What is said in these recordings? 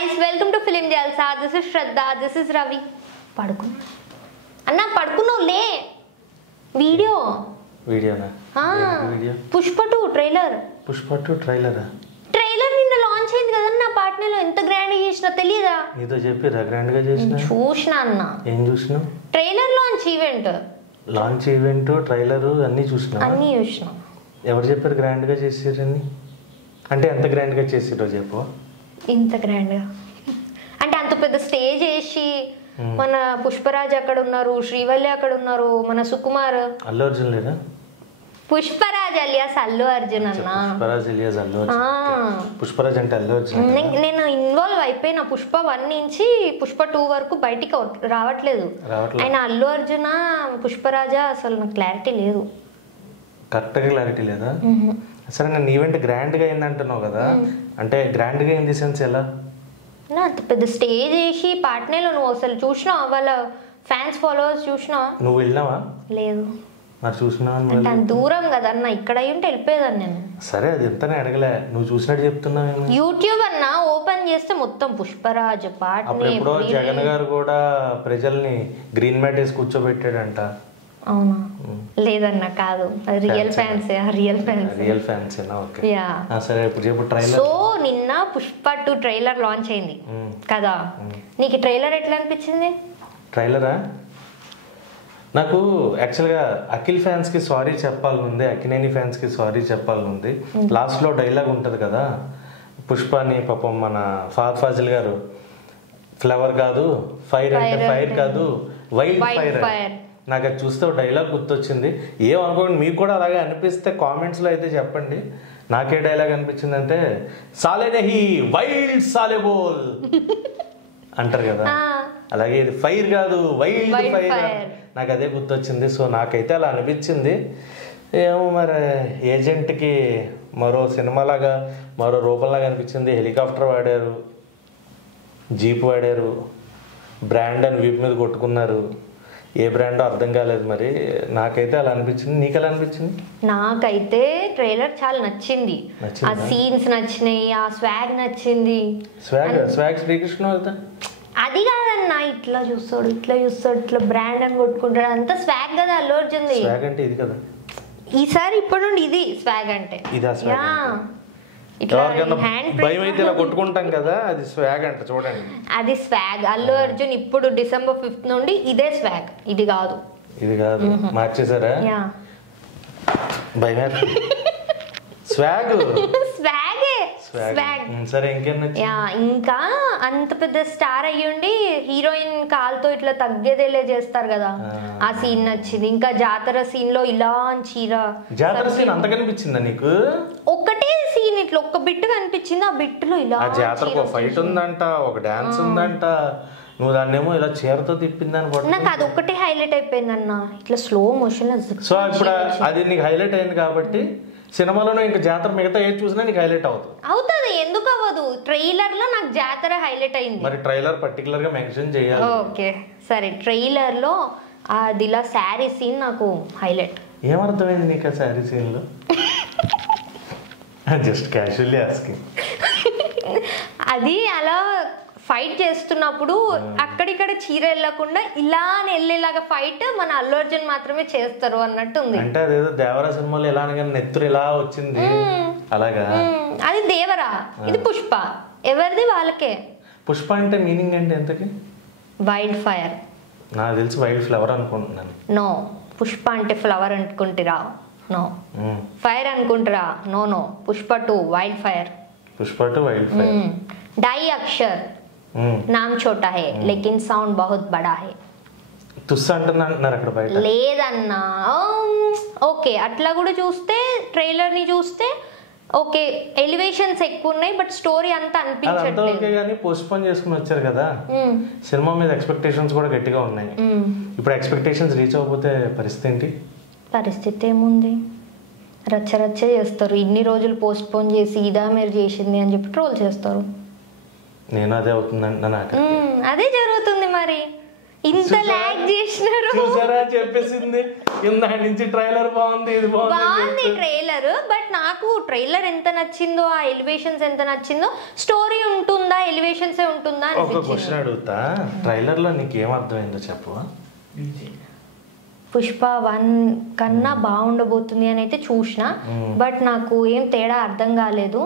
guys, welcome to Film Jalsa. This is Shraddha, this is Ravi. పడుకున్నా అన్న పడుకున్నావు లే వీడియోనా పుష్ప 2 ట్రైలర్ ట్రైలర్ నిన్న లాంచ్ అయింది కదా నా పార్ట్నర్లో ఎంత గ్రాండ్ గా చేసినా తెలియదా నీతో చెప్పిరా గ్రాండ్ గా చేసినా చూసినా అన్న ఏం చూసినావు ట్రైలర్ లాంచ్ ఈవెంట్ ట్రైలర్ అన్ని చూసినా ఎవరు చెప్పారు గ్రాండ్ గా చేసిరని అంటే ఎంత గ్రాండ్ గా చేసిరో చెప్పు ఇంత గ్రాండ్ గా అంటే అంత పెద్ద స్టేజ్ వేసి మన పుష్పరాజ్ అక్కడ ఉన్నారు శ్రీవల్లి అక్కడ ఉన్నారు మన సుకుమార్ అల్లు అర్జున్ లేదా పుష్పరాజ్ అలియాస్ అల్లు అర్జున్ అన్న పుష్పరాజ్ అంటే అల్లు అర్జున్ నేను ఇన్వాల్వ్ అయిపోయిన పుష్ప 1 నుంచి పుష్ప 2 వరకు బయటికి రావట్లేదు ఆయన అల్లు అర్జున పుష్పరాజా అసలు నాకు క్లారిటీ లేదు కరెక్ట్గా క్లారిటీ లేదా సరే నేను ఈవెంట్ గ్రాండ్ గా అయింది అంటున్నావు కదా అంటే గ్రాండ్ గా అయింది సెన్స్ ఎలా అంత పెద్ద స్టేజ్ వేసి పాట్నేలో నువ్వు అసలు చూసినావా వాళ్ళ ఫ్యాన్స్ ఫాలోవర్స్ చూసినావా నువ్వు వెళ్ళినావా లేదు మరి చూసినా అంటే దూరం కదా అన్న ఇక్కడ అయ్యుంటే వెళ్ళిపోయేదాన్ని నేను సరే అది ఎంతనే అడగలే నువ్వు చూసినట్టు చెప్తున్నావు యూట్యూబ్ అన్న ఓపెన్ చేస్తే మొత్తం పుష్పరాజ్ పాట్నే ఎప్పుడో జగన్ గారు కూడా ప్రజల్ని గ్రీన్ మ్యాట్ వేసి కూర్చోబెట్టాడంట అవునా లేదన్న కాదు రియల్ ఫ్యాన్స్ ఓకే సరే ఇప్పుడు చెప్పు ట్రైలర్ సో నిన్న పుష్ప 2 ట్రైలర్ లాంచ్ అయింది కదా నీకు ట్రైలర్ ఎట్లా అనిపించింది ట్రైలరా నాకు యాక్చువల్గా అఖిల్ ఫ్యాన్స్కి సారీ చెప్పాలనుంది అక్కినేని ఫ్యాన్స్కి సారీ చెప్పాలనుంది లాస్ట్లో డైలాగ్ ఉంటుంది కదా పుష్పని పాపం మన ఫహద్ ఫాజిల్ గారు ఫ్లవర్ కాదు ఫైర్ అంటే ఫైర్ కాదు వైల్డ్ ఫైర్ నాకు అది చూస్తే డైలాగ్ గుర్తొచ్చింది ఏమనుకోండి మీకు కూడా అలాగే అనిపిస్తే కామెంట్స్లో అయితే చెప్పండి నాకే డైలాగ్ అనిపించింది అంటే సాలే నహీ వైల్డ్ సాలే బోల్ అంటారు కదా అలాగే ఇది ఫైర్ కాదు వైల్డ్ ఫైర్ నాకు అదే గుర్తొచ్చింది సో నాకైతే అలా అనిపించింది ఏమో మరి ఏజెంట్కి మరో సినిమాలాగా మరో రూపంలాగా అనిపించింది హెలికాప్టర్ వాడారు జీప్ వాడారు బ్రాండ్ అని వీపు మీద కొట్టుకున్నారు ఏ బ్రాండో అర్థం కాలేదు మరి నాకైతే అలా అనిపించింది నీకు ఎలా అనిపించింది నాకైతే ట్రైలర్ చాలా నచ్చింది ఆ సీన్స్ నచ్చినాయి ఆ స్వాగ్ నచ్చింది స్వాగ్ శ్రీకృష్ణ అది కాదన్న ఇట్లా చూస్తాడు ఇట్లా బ్రాండ్ అని కొట్టుకుంటాడు అంతా స్వాగ్ కదా అల్లు అర్జున్ స్వాగ్ అంటే ఇది కదా ఈసారి ఇప్పటి నుండి ఇది స్వాగ్ అంటే భయం అయితే ఇలా కొట్టుకుంటాం కదా అది స్వాగ్ అంట చూడండి అది స్వాగ్ అల్లు అర్జున్ ఇప్పుడు December 5th నుండి ఇదే స్వాగ్ ఇది కాదు మార్చేసారా భయం స్వాగ్ సరే ఇంకా అంత పెద్ద స్టార్ అయ్యుండి హీరోయిన్ కాల్తో ఇట్లా తగ్గేదేలే చేస్తారు కదా ఆ సీన్ నచ్చింది ఇంకా జాతర సీన్ లో ఇలా జాతర సీన్ అంత కనిపించిందా నీకు ఒక్కటే సీన్ ఇట్లా ఒక్క బిట్ కనిపించింది ఆ బిట్ లో ఇలా జాతరకు ఫైట్ ఉందంట ఒక డాన్స్ ఉందంట నువ్వు దాన్నేమో ఇలా చీరతో తిప్పిందని నాకు అది ఒక్కటే హైలైట్ అయిపోయింది అన్న ఇట్లా స్లో మోషన్ సో ఇప్పుడు అది నీకు హైలైట్ అయింది కాబట్టి సినిమాలోనే ఇంకా జాతర మిగతా ఏది చూసినా నీకు హైలైట్ అవుతుంది ఎందుకు అవ్వదు ట్రైలర్ లో నాకు జాతర హైలైట్ అయింది మరి ట్రైలర్ పర్టికులర్ గా మెన్షన్ చేయాలి ఓకే సరే ట్రైలర్ లో అదిలా శారీ సీన్ నాకు హైలైట్ ఏమర్థమైంది నీకు ఆ శారీ సీన్ లో జస్ట్ క్యాజువల్లీ ఆస్కింగ్ అది అలా ఫైట్ చేస్తున్నప్పుడు అక్కడిక్కడ చీర వెళ్ళకుండా ఇలా వెళ్ళేలాగా ఫైట్ మన అల్లు అర్జున్ మాత్రమే చేస్తారు అన్నట్టు ఉంది అంటే అదేదో దేవరా సినిమాలో ఎలా అనగానే నెత్తురు ఇలా వచ్చింది అలాగా అది దేవరా ఇది పుష్ప ఎవరిది వాళ్ళకే పుష్ప అంటే మీనింగ్ ఏంటి ఎంతకి వైల్డ్ ఫైర్ నాకు తెలిసి వైల్డ్ ఫ్లవర్ అనుకుంటున్నాను నో పుష్ప అంటే ఫ్లవర్ అనుకుంటురా నో ఫైర్ అనుకుంటురా నో పుష్ప 2 వైల్డ్ ఫైర్ डाई अक्षर नाम छोटा है लेकिन साउंड बहुत बड़ा है లేదన్నా ఓకే అట్లా కూడా చూస్తే ట్రైలర్ ని చూస్తే ఓకే ఎలివేషన్స్ ఎక్కువ ఉన్నాయి బట్ స్టోరీ అంతా అనిపించట్లేదు పోస్ట్పోన్ చేసుకుని వచ్చారు కదా సినిమా మీద ఎక్స్పెక్టేషన్స్ కూడా గట్టిగా ఉన్నాయి ఇప్పుడు ఎక్స్పెక్టేషన్స్ రీచ్ అవ్వకపోతే పరిస్థితి ఏముంది రచ్చ చేస్తారు ఇన్ని రోజులు పోస్ట్పోన్ చేసి ఇదా మీరు చేసింది అని చెప్పి ట్రోల్ చేస్తారు నేను అదే అవుతుందంటున్నా అదే జరుగుతుంది మరి ఇంత లాగ్ చేసినారు చూసారా చెప్పేసింది ఇందా నుంచి ట్రైలర్ బాగుంది ఇది బాగుంది ట్రైలర్ బట్ నాకు ట్రైలర్ ఎంత నచ్చిందో ఆ ఎలివేషన్స్ ఎంత నచ్చిందో స్టోరీ ఉంటుందా ఎలివేషన్స్ ఎలివేషన్సే ఉంటుందా ఒక అనిపించింది. క్వశ్చన్ అడుగుతా, ట్రైలర్ లో నీకు ఏం అర్థమైందో చెప్పు. పుష్ప 1 కన్నా బాగుండబోతుంది అని అయితే చూసిన, బట్ నాకు ఏం తేడా అర్థం కాలేదు.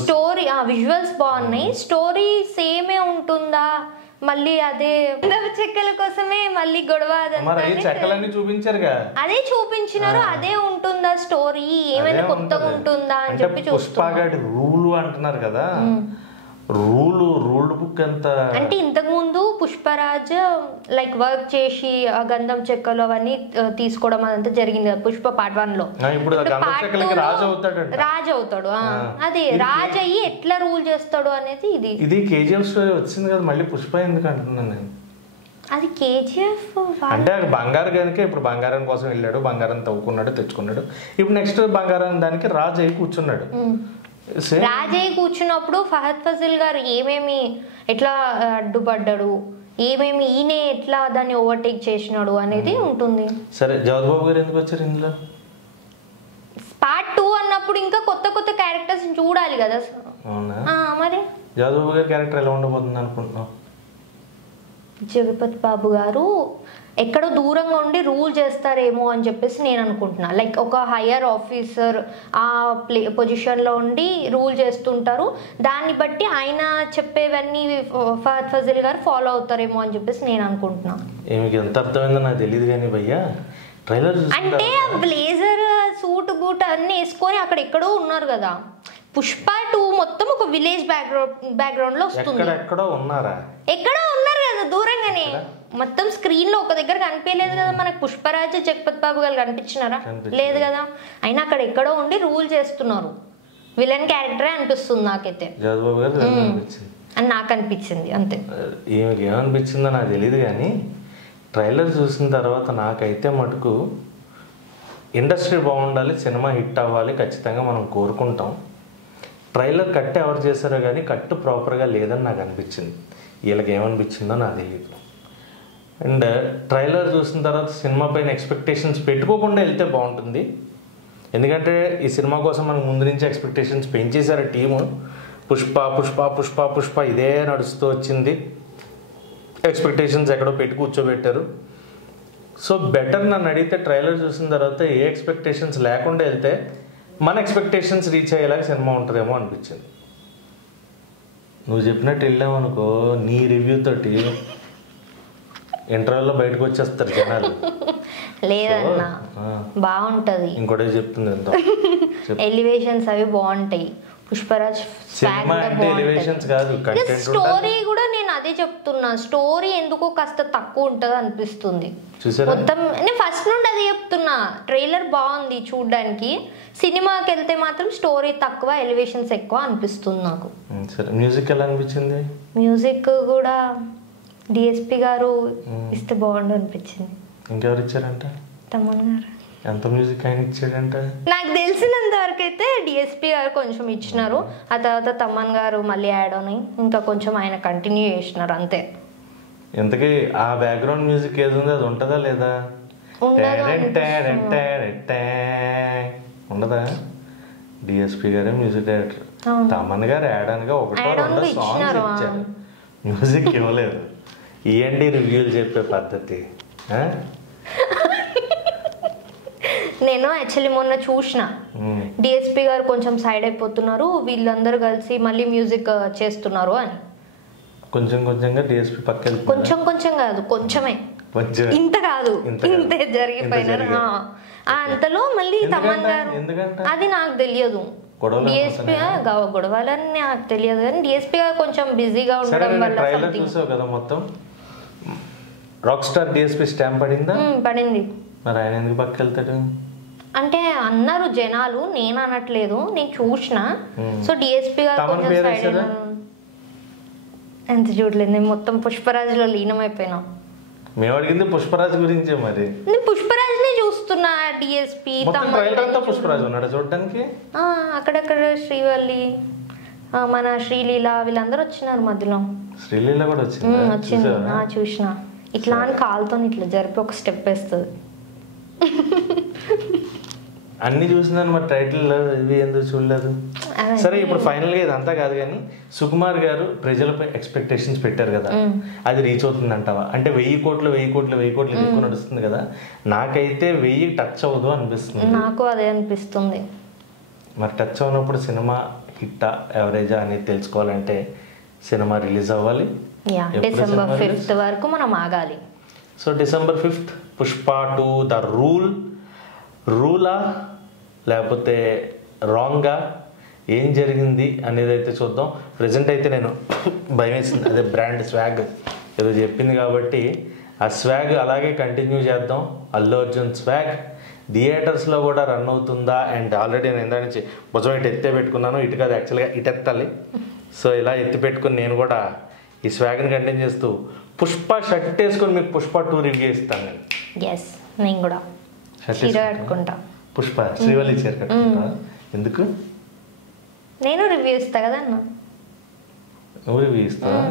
స్టోరీ విజువల్స్ బాగున్నాయి, స్టోరీ సేమే ఉంటుందా, మళ్ళీ అదే చెక్కల కోసమే మళ్ళీ గొడవ చెక్కలన్నీ చూపించారుగా, అదే చూపించినారు, అదే ఉంటుందా స్టోరీ, ఏమైనా కొత్తగా ఉంటుందా అని చెప్పి పుష్పగాడి రూల్ అంటున్నారు కదా, రూల్డ్ బుక్ ఎంత అంటే ఇంతకు ముందు పుష్పరాజ్ లైక్ వర్క్ చేసి ఆ గంధం చెక్కలు అవన్నీ తీసుకోవడం అదంతా జరిగింది కదా పుష్ప పార్ట్ 1 లో. ఇప్పుడు రాజు అవుతాడు, అదే రాజు అయ్యి ఎట్లా రూల్ చేస్తాడు అనేది ఇది కేజీఎఫ్ స్టోరీ వచ్చింది కదా, మళ్ళీ పుష్ప ఎందుకు అంటున్నాను నేను. అది కేజీఎఫ్ అంటే బంగారం కనుక ఇప్పుడు బంగారం కోసం వెళ్ళాడు, బంగారం తవ్వుకున్నాడు, తెచ్చుకున్నాడు. ఇప్పుడు నెక్స్ట్ బంగారం దానికి రాజు అయ్యి కూర్చున్నాడు. రాజయ్య కూర్చున్నప్పుడు ఫహద్ ఫజిల్ గారు ఏమేమి ఎట్లా అడ్డుపడ్డాడు, ఏమేమి ఈయనే ఎట్లా దాన్ని ఓవర్టేక్ చేసినాడు అనేది ఉంటుంది. సరే జగద్ బాబు గారు ఎందుకు వచ్చారు ఇందులో? పార్ట్ 2 అన్నప్పుడు ఇంకా కొత్త కొత్త క్యారెక్టర్స్ చూడాలి కదా. మరి జగద్ బాబు గారి క్యారెక్టర్ ఎలా ఉండబోతుంది అనుకుంటున్నావు? జగపతి బాబు గారు ఎక్కడో దూరంగా ఉండి రూల్ చేస్తారేమో అని చెప్పేసి నేను అనుకుంటున్నా. లైక్ ఒక హయ్యర్ ఆఫీసర్ ఆ పొజిషన్లో ఉండి రూల్ చేస్తుంటారు, దాన్ని బట్టి ఆయన చెప్పేవన్నీ ఫహద్ ఫజిల్ గారు ఫాలో అవుతారేమో అని చెప్పేసి నేను అనుకుంటున్నా. ఏమికి ఎంత అర్థమైందో నాకు తెలియదు కానీ భయ్యా, ట్రైలర్ అంటే బ్లేజర్ సూట్ బూట్ అన్ని వేసుకొని అక్కడ ఎక్కడో ఉన్నారు కదా. పుష్ప 2 మొత్తం ఒక విలేజ్ బ్యాక్గ్రౌండ్ లో వస్తుంది. ఎక్కడో ఉన్నారు కదా దూరంగానే, మొత్తం స్క్రీన్ లో ఒక దగ్గర కనిపించలేదు కదా మనకు. పుష్పరాజ్ జగపతి బాబు గారు కనిపించినారా? లేదు కదా. అయినా అక్కడ ఎక్కడో ఉండి రూల్ చేస్తున్నారు, విలన్ క్యారెక్టరే అనిపిస్తుంది నాకైతే అని నాకు అనిపించింది అంతే. ఏమనిపించిందో నాకు తెలియదు కానీ ట్రైలర్ చూసిన తర్వాత నాకైతే మటుకు ఇండస్ట్రీ బాగుండాలి, సినిమా హిట్ అవ్వాలి ఖచ్చితంగా మనం కోరుకుంటాం. ట్రైలర్ కట్ ఎవరు చేశారో కానీ కట్టు ప్రాపర్గా లేదని నాకు అనిపించింది. వీళ్ళకి ఏమనిపించిందో నాకు తెలియదు. అండ్ ట్రైలర్ చూసిన తర్వాత సినిమా పైన ఎక్స్పెక్టేషన్స్ పెట్టుకోకుండా వెళ్తే బాగుంటుంది. ఎందుకంటే ఈ సినిమా కోసం మనకు ముందు నుంచి ఎక్స్పెక్టేషన్స్ పెంచేశారు టీము. పుష్ప పుష్ప పుష్ప పుష్ప ఇదే నడుస్తూ వచ్చింది, ఎక్స్పెక్టేషన్స్ ఎక్కడో పెట్టి కూర్చోబెట్టారు. సో బెటర్ నన్ను అడిగితే ట్రైలర్ చూసిన తర్వాత ఏ ఎక్స్పెక్టేషన్స్ లేకుండా వెళ్తే మన ఎక్స్పెక్టేషన్స్ రీచ్ అయ్యేలాగా సినిమా ఉంటుందేమో అనిపించింది. నువ్వు చెప్పినట్టు వెళ్ళామనుకో, నీ రివ్యూ తోటి ఇంటర్వ్యూలో బయటకు వచ్చేస్తారు జనాలు. లేదన్నా బాగుంటది. ఇంకోటే చెప్తుంది ఎంత ఎలివేషన్స్ అవి బాగుంటాయి. పుష్పరాజ్ స్టోరీ కూడా నేను అదే చెప్తున్నా, స్టోరీ ఎందుకో కాస్త తక్కువ ఉంటది అనిపిస్తుంది మొత్తం. నేను ఫస్ట్ నుండి అదే చెప్తున్నా, ట్రైలర్ బాగుంది చూడడానికి, సినిమాకి వెళ్తే మాత్రం స్టోరీ తక్కువ, ఎలివేషన్స్ ఎక్కువ అనిపిస్తుంది నాకు. మ్యూజిక్ ఎలా అనిపించింది? మ్యూజిక్ కూడా డిఎస్పి గారు ఇస్తే బాగుండు అనిపించింది. ఇంకెవరు ఇచ్చారంట? తమన్ గారు. ఎంత మ్యూజిక్ ఆయన ఇచ్చాడంట? నాకు తెలిసినంత వరకు అయితే డిఎస్పి గారు కొంచెం ఇచ్చినారు, ఆ తర్వాత తమన్ గారు మళ్ళీ యాడ్ అని ఇంకా కొంచెం ఆయన కంటిన్యూ చేసినారు అంతే. ఇంతకీ ఆ బ్యాక్గ్రౌండ్ మ్యూజిక్ ఏది ఉంది అది ఉంటుందా లేదా? ఉండదా? డిఎస్పి గారే మ్యూజిక్ డైరెక్టర్, తమన్ గారు యాడ్ అనగా ఒకటో రెండో సాంగ్స్ ఇచ్చారు, మ్యూజిక్ ఇవ్వలేదు. ఏంటి రివ్యూలు చెప్పే పద్ధతి? నేను యాక్చువల్లీ మొన్న చూసిన డిఎస్పి గారు కొంచెం సైడ్ అయిపోతున్నారు, వీళ్ళందరూ కలిసి మళ్ళీ మ్యూజిక్ చేస్తున్నారు అని. కొంచెం కొంచెంగా డిఎస్పి పక్కన, కొంచెం కొంచెం కాదు కొంచెమే, ఇంత కాదు ఇంతే జరిగిపోయినారు. అంతలో మళ్ళీ తమన్ గారు, అది నాకు తెలియదు. డిఎస్పీ గొడవలని నాకు తెలియదు కానీ డిఎస్పీ గారు కొంచెం బిజీగా ఉండడం వల్ల. మొత్తం రాక్ స్టార్ డిఎస్పీ స్టాంప్ పడిందా? పడింది. మరి ఆయన ఎందుకు పక్కకి వెళ్తాడు అంటే అన్నారు జనాలు, నేను అనట్లేదు, నేను చూసిన. సో డిఎస్పీ గారు కొంచెం సైడ్ ఎంత చూడలేదు, నేను మొత్తం పుష్పరాజ్లో లీనమైపోయినా. మేము అడిగింది పుష్పరాజ్ గురించే, మరి నేను పుష్పరాజ్నే చూస్తున్నా. డిఎస్పీ పుష్పరాజ్ ఉన్నాడు చూడడానికి, అక్కడక్కడ శ్రీవల్లి, మన శ్రీలీల వీళ్ళందరూ వచ్చినారు మధ్యలో. శ్రీలీల కూడా వచ్చింది. చూసిన ఇట్లా అని కాలుతో ఇట్లా జరిపి ఒక స్టెప్ వేస్తుంది. అన్ని చూసినాను మరి టైటిల్ ఇవి ఎందుకు చూడలేదు. సరే ఇప్పుడు ఫైనల్గా ఇదంతా కాదు కానీ సుకుమార్ గారు ప్రజలపై ఎక్స్పెక్టేషన్స్ పెట్టారు కదా, అది రీచ్ అవుతుంది అంటావా? అంటే 1000 కోట్లు ఎక్కువ నడుస్తుంది కదా, నాకైతే 1000 టచ్ అవ్వదు అనిపిస్తుంది. నాకు అదే అనిపిస్తుంది. మరి టచ్ అవునప్పుడు సినిమా హిట్టా ఎవరేజా అనేది తెలుసుకోవాలంటే సినిమా రిలీజ్ అవ్వాలి. డిసెంబర్ 5th వరకు మనం ఆగాలి. సో డిసెంబర్ 5th పుష్ప 2 ద రూలా లేకపోతే రాంగా ఏం జరిగింది అనేది అయితే చూద్దాం. ప్రజెంట్ అయితే నేను భయం వేసింది, అదే బ్రాండ్ స్వాగ్ ఏదో చెప్పింది కాబట్టి ఆ స్వాగ్ అలాగే కంటిన్యూ చేద్దాం. అల్లు అర్జున్ స్వాగ్ థియేటర్స్లో కూడా రన్ అవుతుందా? అండ్ ఆల్రెడీ నేను ఇందా నుంచి భుజం ఇటు ఎత్తే పెట్టుకున్నాను, ఇటు కాదు యాక్చువల్గా ఇటు ఎత్తాలి. సో ఇలా ఎత్తి పెట్టుకుని నేను కూడా ఈ స్వాగ్ని కంటిన్యూ చేస్తూ పుష్ప షర్ట్ వేసుకొని మీకు పుష్ప 2 రివ్యూ ఇస్తాను నేను. నేను కూడా చీర కట్టుకుంటా. పుష్ప శ్రీవల్లి చీర కట్టుకుంటా. ఎందుకు? నేను రివ్యూ ఇస్తా కదా అన్న. నువ్వు రివ్యూ ఇస్తావా?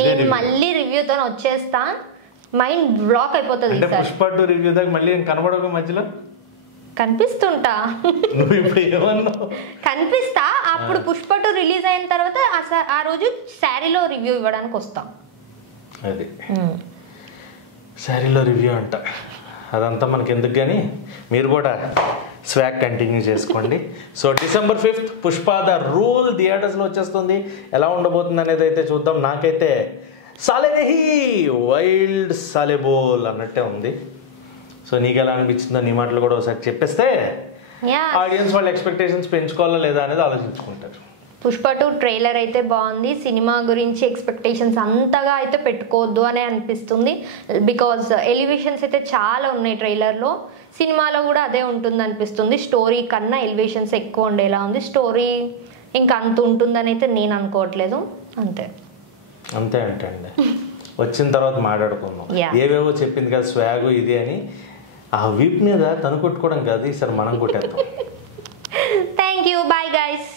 నేను మళ్ళీ రివ్యూతో వచ్చేస్తా, మైండ్ బ్లాక్ అయిపోతుంది. పుష్ప 2 రివ్యూ దాకా మళ్ళీ కనబడక మధ్యలో కనిపిస్తుంటా. నువ్వు ఇప్పుడు ఏమన్నావు? కనిపిస్తా. అప్పుడు పుష్ప 2 రిలీజ్ అయిన తర్వాత ఆ రోజు శారీలో రివ్యూ ఇవ్వడానికి వస్తా. అది శారీలో రివ్యూ అంట, అదంతా మనకి ఎందుకు కానీ మీరు కూడా స్వాగ్ కంటిన్యూ చేసుకోండి. So December 5th Pushpa the rule థియేటర్స్లో వచ్చేస్తుంది. ఎలా ఉండబోతుంది అనేది అయితే చూద్దాం. నాకైతే సాలే నెహీ వైల్డ్ సాలే బోల్ అన్నట్టే ఉంది. సో నీకు ఎలా అనిపించిందో నీ మాటలు కూడా ఒకసారి చెప్పేస్తే ఆడియన్స్ వాళ్ళ ఎక్స్పెక్టేషన్స్ పెంచుకోవాలా లేదా అనేది ఆలోచించుకుంటారు. పుష్ప 2 ట్రైలర్ అయితే బాగుంది. సినిమా గురించి ఎక్స్పెక్టేషన్స్ అంతగా అయితే పెట్టుకోవద్దు అని అనిపిస్తుంది. బికాజ్ ఎలివేషన్స్ అయితే చాలా ఉన్నాయి ట్రైలర్లో. సినిమాలో కూడా అదే ఉంటుంది అనిపిస్తుంది. స్టోరీ కన్నా ఎలివేషన్స్ ఎక్కువ ఉండేలా ఉంది. స్టోరీ ఇంకా అంత ఉంటుందని అయితే నేను అనుకోవట్లేదు. అంతే అంటే అండి వచ్చిన తర్వాత మాట్లాడుకుందాం. ఏవేవో చెప్పింది కదా స్వాగ్ ఇది అని, ఆ వీప్ మీద తను కొట్టుకోవడం కాదు, ఈసారి మనం కొట్టేద్దాం. Thank you, bye guys.